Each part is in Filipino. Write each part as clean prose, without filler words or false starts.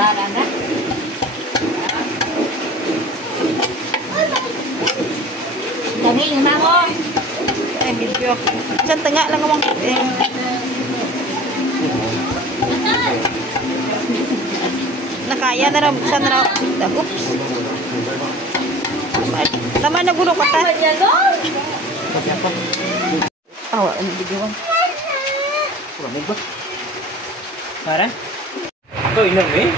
Wala na. Dami yung ako. Ay, video. Diyan tengah lang ngomong. Nakaya na raw. Saan na raw? Oops. Tama na gulo ka ta. Awa, ano bigawan? Kurang mo ba? Para? Ito, inom eh?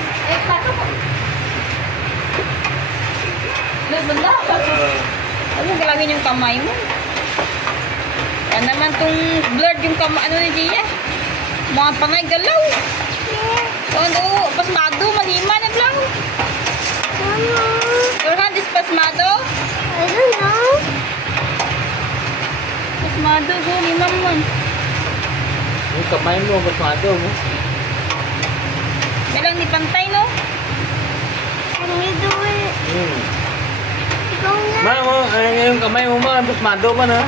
Ano galangin yung kamay mo? Yan naman tong blurred yung kamay. Ano ni Gia? Mga pangay galaw. Ano? Pasmado. Malima na blang. Your hand is pasmado? I don't know. Pasmado go. Limang man. Yung kamay mo, basmado mo. May lang ni pantay no? Can you do it? Go na. Mana mo, yung kamay mo man, basmado man ha.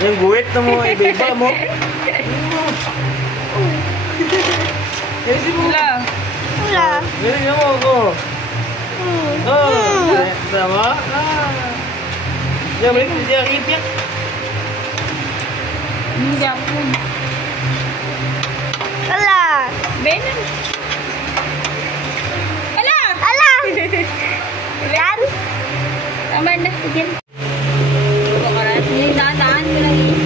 Yung guwit na mo, iba-iba mo. Wala. Wala. Ganyan mo ako. Oh, sama? Diyan, balik mo siya ipiyak. Hindi ako. Wala. Benan. Ala! Ala. Yan. Tama na. Again. Bakarat. Yung daan mo lang yun.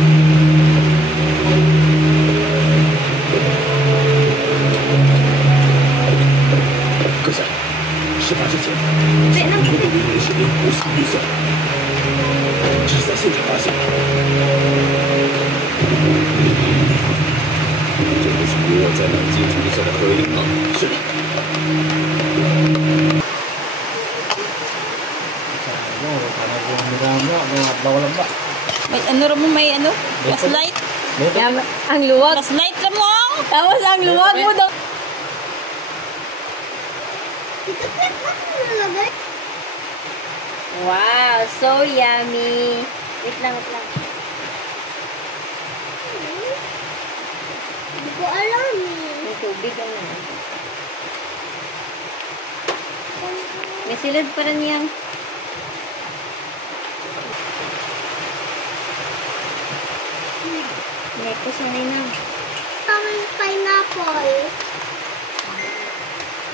May ano rin mo, may ano? Flashlight? Ang luwag. Flashlight rin mo! Tapos ang luwag mo daw. Wow, so yummy. Wait lang, wait lang. Hindi ko alam. May tubig ano. May silid pa rin yan. Neko, sanay na. Parang pineapple.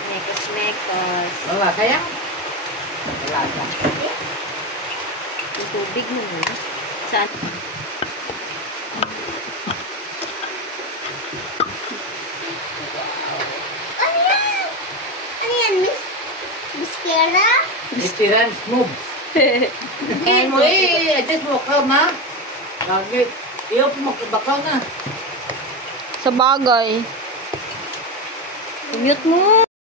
Mekos, mekos. Wala kaya? Wala ka. Yung tubig mo. Saan? Ano yan? Ano yan, Miss? Biskera? Istiran, smooth. Eh, mo eh, adjust mo ka na. Lagi, iyo mo bakaw na. Sa bagay. Mute mo.